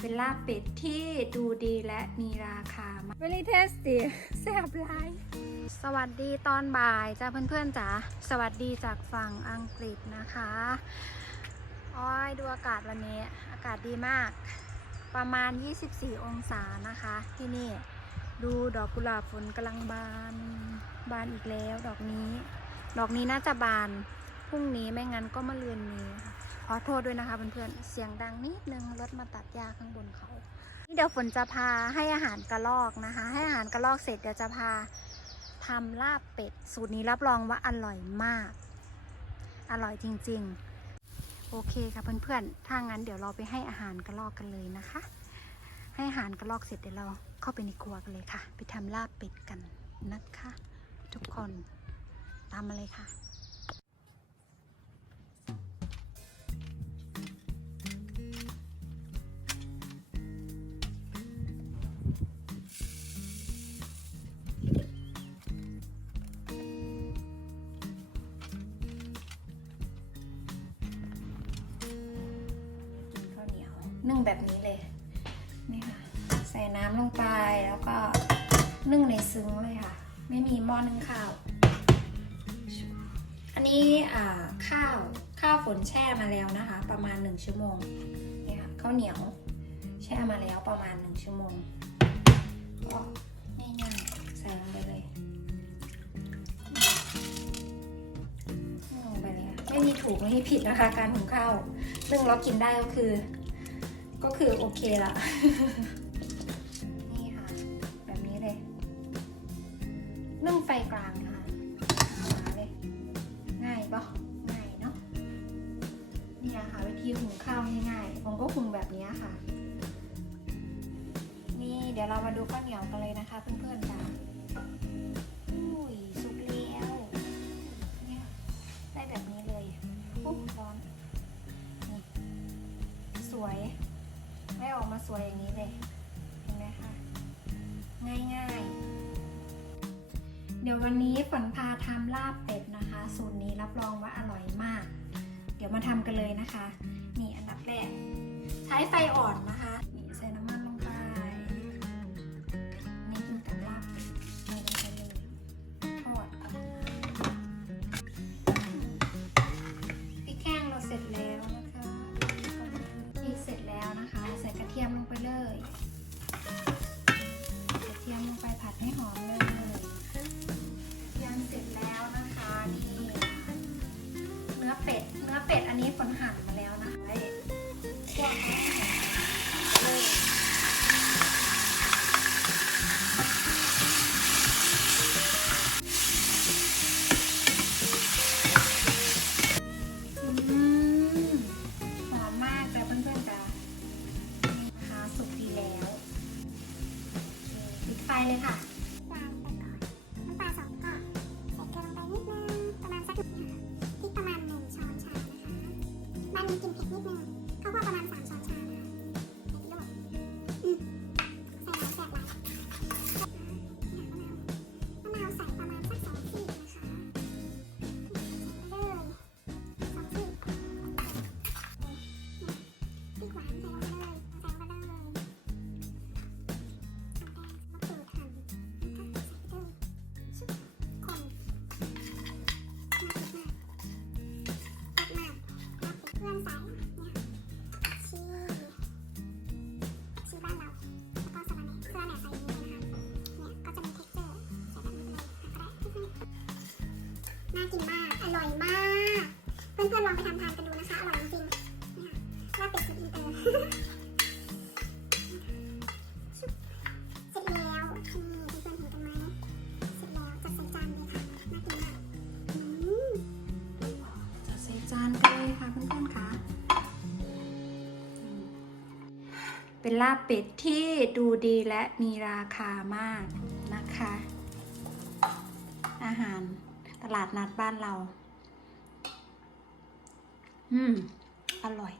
เป็นลาบเป็ดที่ดูดีและมีราคามาก very tasty แซ่บหลาย สวัสดีตอนบ่ายจ้าเพื่อนๆจ๋าสวัสดีจากฝั่งอังกฤษนะคะอ้อยดูอากาศวันนี้ อากาศดีมาก ประมาณ 24 องศานะคะ ที่นี่ ดูดอกกุหลาบฝนกำลังบาน บานอีกแล้ว ดอกนี้ ดอกนี้น่าจะบานพรุ่งนี้ไม่งั้นก็มะเรือนนี้ค่ะ อโทษด้วยนะคะเพื่อนๆ เสียงดังนิดนึงรถมาตัดหญ้าข้างบนเขา นี่เดี๋ยวฝนจะพาให้อาหารกระรอกนะคะ ให้อาหารกระรอกเสร็จเดี๋ยวจะพาทำลาบเป็ด สูตรนี้รับรองว่าอร่อยมาก อร่อยจริงๆ โอเคค่ะเพื่อนๆ ถ้างั้นเดี๋ยวเราไปให้อาหารกระรอกกันเลยนะคะ ให้อาหารกระรอกเสร็จเดี๋ยวเราเข้าไปในครัวกันเลยค่ะ ไปทำลาบเป็ดกันนะคะ ทุกคนตามมาเลยค่ะ แบบนี้เลย นี่ค่ะ ใส่น้ำลงไปแล้วก็นึ่งในซึ้งเลยค่ะ ไม่มีหม้อนึ่งข้าว อันนี้อ่าข้าวข้าวฝนแช่มาแล้วนะคะ ประมาณ 1 ชั่วโมงนี่ค่ะข้าวเหนียวแช่มาแล้วประมาณ 1 ชั่วโมงก็ง่ายๆใส่ลงไปเลยลงไปเลยไม่มีถูกไม่มีผิดนะคะ การหุงข้าวนึ่งแล้วกินได้ก็คือ ก็คือโอเคละ นี่ค่ะ แบบนี้เลยนึ่งไฟกลางนะคะมาเลย ง่ายปะง่ายเนาะนี่นะคะวิธีหุงข้าวง่ายๆผมก็หุงแบบนี้ค่ะ นี่เดี๋ยวเรามาดูข้าวเหนียวกันเลยนะคะเพื่อนๆจ้าอุ้ยสุกแล้วเนี่ย อนนี่สวยไม่ออกมาสวยอย่างนี้เลย เห็นไหมคะ ง่ายๆ เดี๋ยววันนี้ฝนพาทำลาบเป็ดนะคะ สูตรนี้รับรองว่าอร่อยมาก เดี๋ยวมาทำกันเลยนะคะ นี่อันดับแรก ใช้ไฟอ่อนนะคะ นิดนึงข้าว่าประมาณสาม พื่อนๆลองไปทำทานกันดูนะคะ อร่อยจริงๆเนี่ยลาบเป็ดสุดอินเตอร์เสร็จแล้วนี่เพื่อนๆเห็นกันไหมเสร็จแล้วจัดใส่จานเลยค่ะน่ากินมากอืมจะใส่จานกันเลยค่ะเพื่อนๆค่ะเป็นลาบเป็ดที่ดูดีและมีราคามากนะคะ อาหารตลาดนัดบ้านเรา อืม อร่อย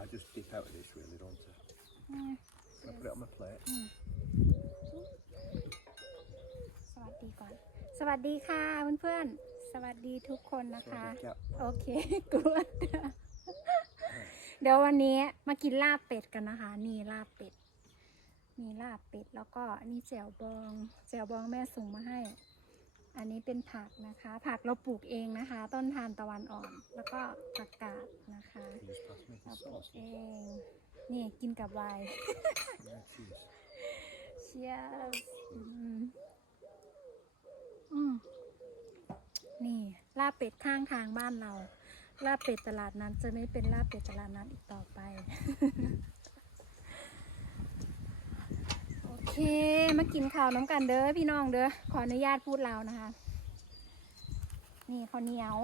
I just dip out of this really, don't I? I put it on my plate. สวัสดีก่อน สวัสดีค่ะเพื่อนๆ สวัสดีทุกคนนะคะ Sorry, Cap. โอเคกูดเดี๋ยววันนี้มากินลาบเป็ดกันนะคะ นี่ลาบเป็ด มีลาบเป็ดแล้วก็อันนี้แจ่วบองแจ่วบองแม่ส่งมาให้ อันนี้เป็นผักนะคะ ผักเราปลูกเองนะคะ ต้นทานตะวันอ่อนแล้วก็ผักกาดนะคะ Can you just pass me เรา the ปลูก sauce? เองนี่กินกับไวน์ Yeah, cheers. เชียร์อืมอืมนี่ลาบเป็ดข้างทางบ้านเรา ลาบเป็ดตลาดนั้นจะไม่เป็นลาบเป็ดตลาดนั้นอีกต่อไป โอ เค มากินข้าวน้ำกันเด้อพี่น้องเด้อ ขออนุญาตพูดเราวนะคะ นี่ข้าวเหนียว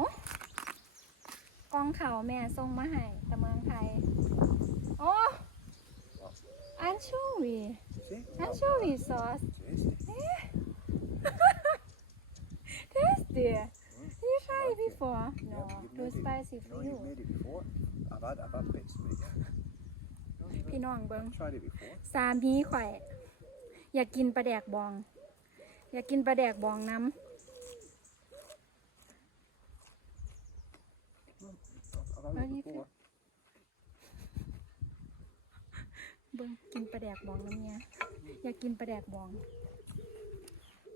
กล้องเขาวแม่ส่งมาให้แต่เมืองไทย โอ้อันชูวี See? Anchovy sauce. Tasty. Tasty. You tried it before? Yeah, No, you've too made it- spicy No, for you've you. made it before. I've had, I've had bits of it, yeah. No, you've พี่น้องเบิง not tried it before. สามีข่อย อยากกินปลาแดกบอง อยากกินปลาแดกบองน้ I've, I've had Oh, it you before. ำเบิงกินปลาแดกบองน้ำเนี่ยอยากกินปลาแดกบอง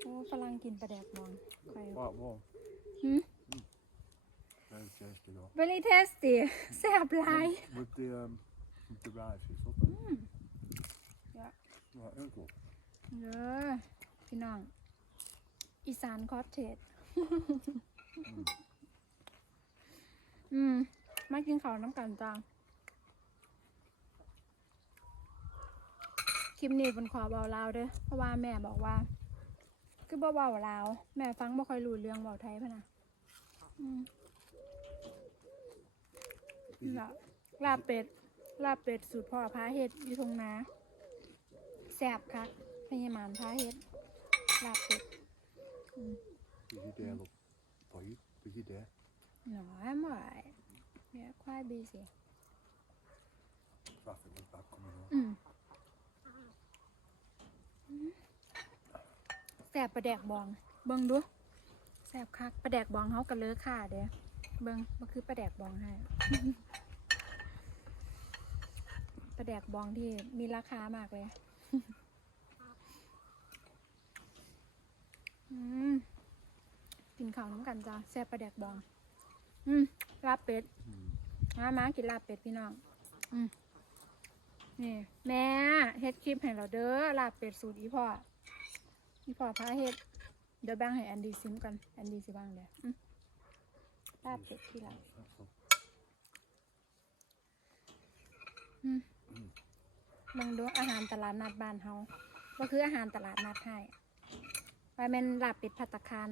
โอ้ฝรั่งกินปลาแดกบองข่อย Quite warm. หืม Very tasty though. very tasty แซ่บหลาย With the um, with the rice, it's lovely. Yeah. Right, here we go. เด้อพี่น้อง อีสานคอสเทสอืมมากินข้าวน้ำกันจ้าคลิปนี้เป็นขอเบาลาวเด้อเพราะว่าแม่บอกว่า คือบ่เบาลาว แม่ฟังบ่ค่อยรู้เรื่องเบาไทยพะนะอืม Is it- ลาลาบเป็ด ลาบเป็ดสูตรพ่อพาเฮ็ดอยู่ทงนาแซ่บคัก พยามานพาเฮ็ดลาบเป็ด busy day, look. For you, busy day. No, I'm alright. Yeah, quite busy. Traffic was bad coming home. อืมแสบประแดกบอง เบิ่งดูแสบคักประแดกบองเขากันเลยค่ะเด้อเบิ่งมันคือประแดกบองให้ ประแดกบองที่มีราคามากเลย อืม กินข้าวน้ำกันจ้าแซ่บประแดกบอง อืมลาบเป็ดมามากินลาบเป็ดพี่น้อง อืมนี่ แม่เฮ็ดคลิปให้เราเด้อลาบเป็ดสูตรอีพ่ออีพ่อพาเฮ็ดเดี๋ยวแบ่งให้แอนดี้ซิมกันแอนดี้สิบ้างเดี๋ยวอืมลาบเป็ดที่หลัง That's all. ลองดูอาหารตลาดนัดบ้านเฮาก็คืออาหารตลาดนัดให้ ไปเป็นลาบเป็ดพัตตาคาร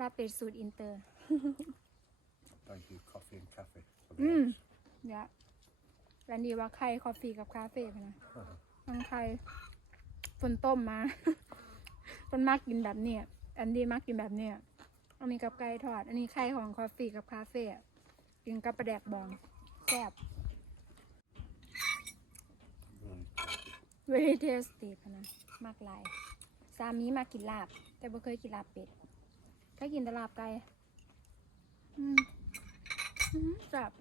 ลาบเป็ดสูตรอินเตอร์ Thank you, coffee and cafe. for the อืม eggs. เดี๋ยวแอนดี้ว่าไข่คอฟฟี่กับคาเฟ่พะนะ Uh-huh. ทั้งไข่ฝนต้มมา ฝนมากกินแบบเนี้ยอันดีมากกินแบบเนี้ยอันนี้กับไก่ทอด อันนี้ไข่ของคอฟฟี่กับคาเฟ่อะกินกับปลาแดกบองแซ่บ Really tasty. very tasty พะนะมากหลาย สามีมากินลาบ แต่บ่เคยกินลาบเป็ดเคยกินแต่ลาบไก่อืมอืมแซ่บ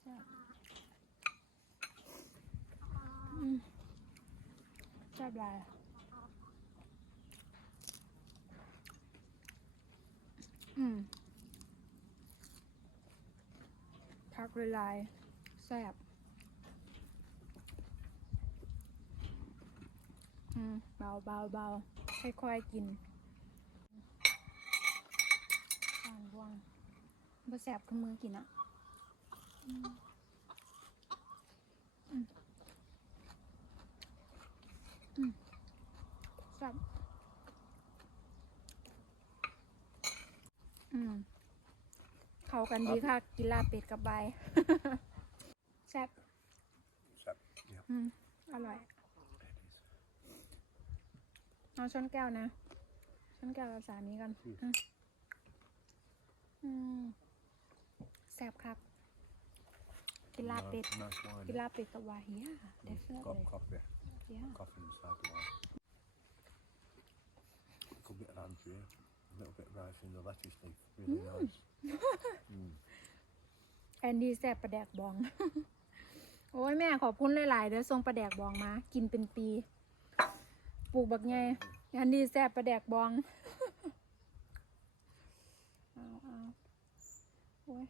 แซ่บอืมแซ่บหลายอืมพักเวลายแซ่บอืม เบาเบาเบาค่อยๆกินอ่านบวงบ่แซ่บคือมือกินอะอืมอืมอืมแซ่บอืม เข้ากันดีค่ะ กินลาบเป็ดกับใบแซ่บ Except, yeah, อืม อร่อย it is. เอาช้อนแก้วนะ ช้อนแก้วกับสามีกันอืมอืมอืมแซ่บครับ กินลาบเป็ด Nice, nice wine. กินลาบเป็ดกับวายย่า Mm, definitely Got coffee. yeah Coffee inside the wine. Could be an Andrea. little bit of rice in the lettuce leaf. Really nice. Mm. แอนดี้แซ่บประแดกบอง โอ้ยแม่ขอบคุณหลาย ๆ เดี๋ยวส่งประแดกบองมา กินเป็นปี ปลูกบักไงแอนดี้แซ่บประแดกบองเอาเอาโอ้ย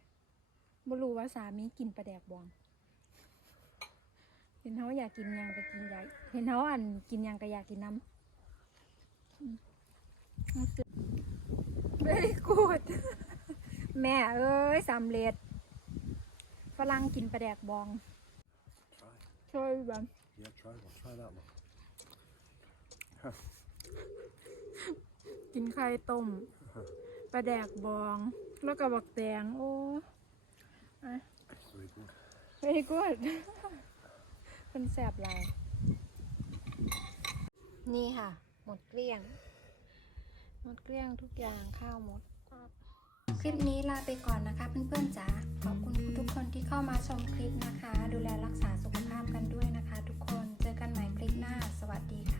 บ่รู้ว่าสามีกินประแดกบอง เห็นเขาอยากกินหยังก็กินใหญ่เห็นเขาอันกินหยังก็อยากกินน้ำอืมรู้สึก very good แม่เอ้ยสำเร็จฝรั่งกินปลาแดกบอง Try. ช่วยแบบ Yeah, try one. Try that one. กินไข่ต้มปลาแดกบอง แล้วก็บักแตงโอ้ very good เป็นแสบลายนี่ค่ะ หมดเกลี้ยง หมดเกลี้ยงทุกอย่างข้าวหมด คลิปนี้ลาไปก่อนนะคะเพื่อนๆจ๋าขอบคุณทุกคนที่เข้ามาชมคลิปนะคะ ดูแลรักษาสุขภาพกันด้วยนะคะ ทุกคนเจอกันใหม่คลิปหน้า สวัสดีค่ะ